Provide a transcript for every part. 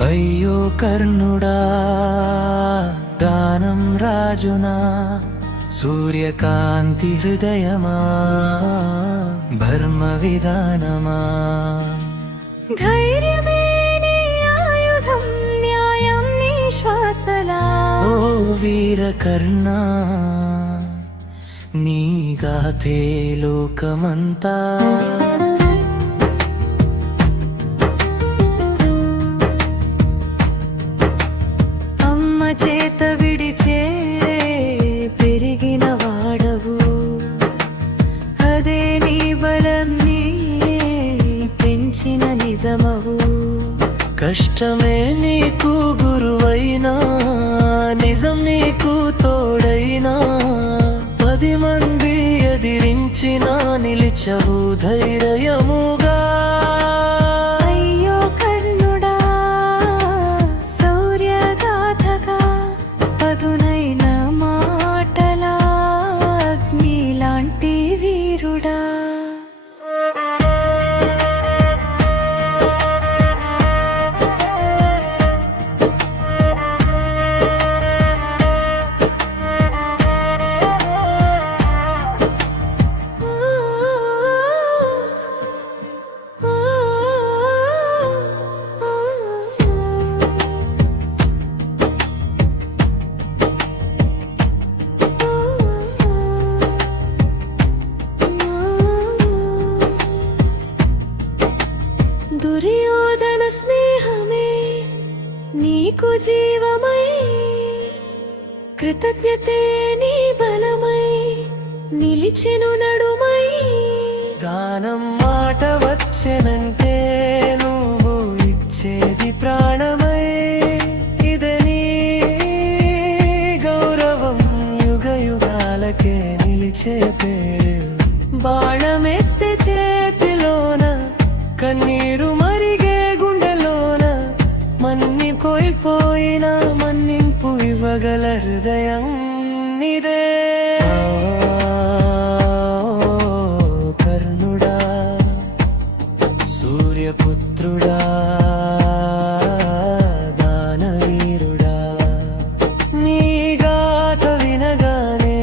అయ్యో కర్ణుడా దానం రాజునా సూర్యకాంతి హృదయమా భర్మ విధానమా? ధైర్యమే ఆయుధం న్యాయం నీ శ్వాసలా. ఓ లోకమంతా. నిజమవు. కష్టమే నీకు గురువైనా నిజం నీకు తోడైనా. పది మంది ఎదిరించినా నిలిచవు ధైర్యముగా. నీకు జీవమై కృతజ్ఞతే నీ బలమై నిలిచెను నడుమై. దానం మాట వచ్చెనంటే నువ్వు ఇచ్చేది ప్రాణమై. ఇదే గౌరవం యుగ యుగాలకే నిలిచే పేరు. చేతిలోన కన్నీరు కోల్పోయిన మన్నింపు ఇవ్వగల హృదయం నిదే కర్ణుడా సూర్యపుత్రుడా దానవీరుడా నీ గాథ వినగానే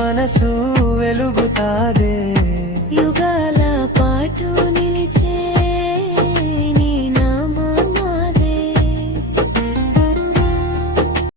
మనసు